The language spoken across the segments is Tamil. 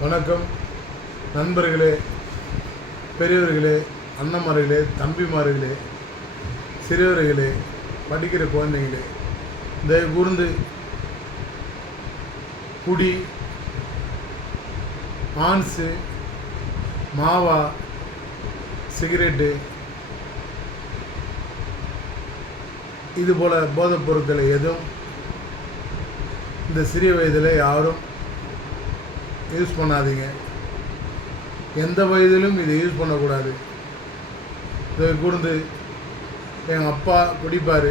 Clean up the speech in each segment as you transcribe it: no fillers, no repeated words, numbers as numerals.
வணக்கம் நண்பர்களே, பெரியவர்களே, அண்ணன்மார்களே, தம்பிமார்களே, சிறியவர்களே, படிக்கிற குழந்தைங்களே, தயவு கூர்ந்து குடி, ஆன்ஸு, மாவா, சிகரெட்டு இதுபோல் போதைப் பொருட்களை எதுவும் இந்த சிறிய வயதில் யாரும் யூஸ் பண்ணாதீங்க. எந்த வயதிலும் இதை யூஸ் பண்ணக்கூடாது. இதை கூர்ந்து எங்கள் அப்பா குடிப்பார்,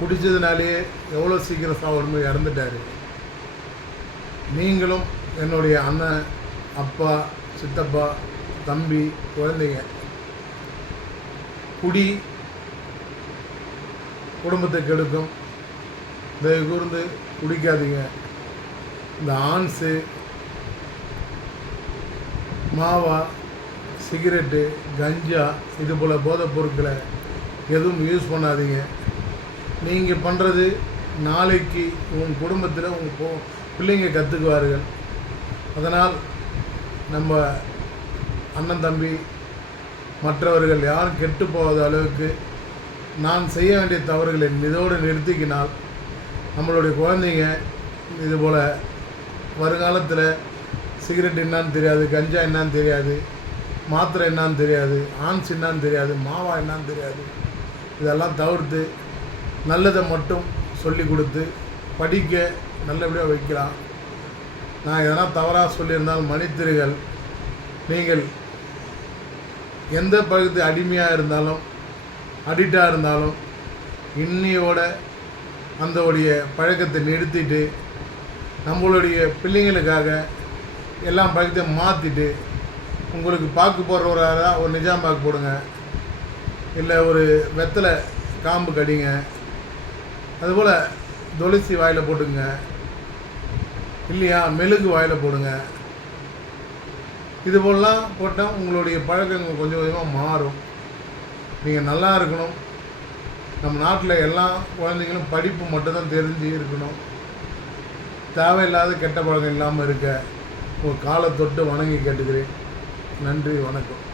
குடித்ததுனாலேயே எவ்வளோ சீக்கிரம் சாப்பிடும்போது இறந்துட்டார். நீங்களும் என்னுடைய அண்ணன், அப்பா, சித்தப்பா, தம்பி, குழந்தைங்க, குடி குடும்பத்தை கெடுக்கும். தயவு கூர்ந்து குடிக்காதீங்க. இந்த ஆன்ஸு, மாவா, சிகரெட்டு, கஞ்சா இது போல் போதைப் பொருட்களை எதுவும் யூஸ் பண்ணாதீங்க. நீங்கள் பண்ணுறது நாளைக்கு உங்கள் குடும்பத்தில் உங்கள் பிள்ளைங்க கற்றுக்குவார்கள். அதனால் நம்ம அண்ணன், தம்பி, மற்றவர்கள் யாரும் கெட்டு போகாத அளவுக்கு நான் செய்ய வேண்டிய தவறுகளை இதோடு நிறுத்திக்கினால் நம்மளுடைய குழந்தைங்க இதுபோல் வருங்காலத்தில் சிகரெட் என்னான்னு தெரியாது, கஞ்சா என்னான்னு தெரியாது, மாத்திரை என்னான்னு தெரியாது, ஆன்ஸ் என்னான்னு தெரியாது, மாவா என்னான்னு தெரியாது. இதெல்லாம் தவிர்த்து நல்லதை மட்டும் சொல்லி கொடுத்து படிக்க நல்லபடியாக வைக்கலாம். நான் எதனா தவறாக சொல்லியிருந்தால் மன்னித்திருங்கள். நீங்கள் எந்த பழக்கத்துக்கு அடிமையாக இருந்தாலும், அடிக்டாக இருந்தாலும், இன்னையோட அந்த பழக்கத்தை நிறுத்திட்டு நம்மளுடைய பிள்ளைங்களுக்காக எல்லாம் பழக்கத்தையும் மாற்றிட்டு, உங்களுக்கு பாக்கு போடுறவராக ஒரு நிஜாம் பாக்கு போடுங்க, இல்லை ஒரு வெத்தலை காம்பு கடிங்க, அதுபோல் துளசி வாயில் போட்டுங்க, இல்லையா மெழுகு வாயில் போடுங்க. இதுபோலாம் போட்டால் உங்களுடைய பழக்கங்கள் கொஞ்சம் கொஞ்சமாக மாறும். நீங்கள் நல்லா இருக்கணும். நம்ம நாட்டில் எல்லா குழந்தைங்களும் படிப்பு மட்டும்தான் தெரிஞ்சு இருக்கணும். தேவையில்லாத கெட்ட பழக்கம் இல்லாமல் இருக்க ஒரு காலை தொட்டு வணங்கி கேட்டுக்கிறேன். நன்றி, வணக்கம்.